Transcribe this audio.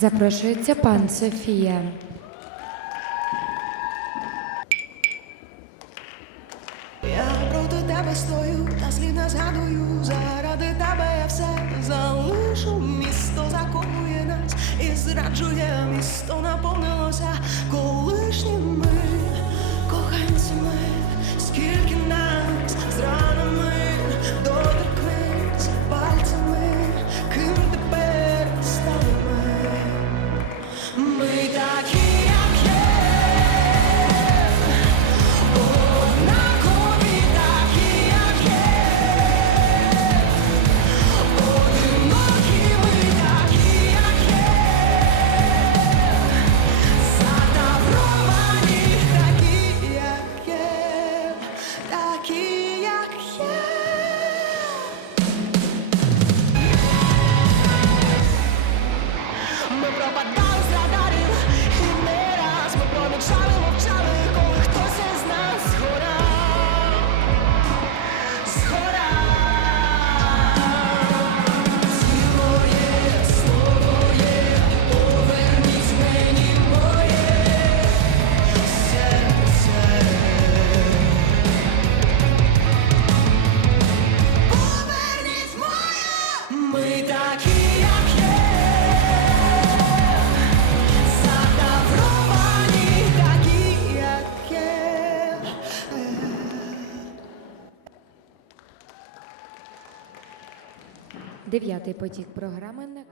Запрошується пан Софія. Я проти тебе стою, та слівна згадую. Заради тебе я все залишу. Місто закохує нас і зраджує місто наповнилося. Коли Дев'ятий потік програми на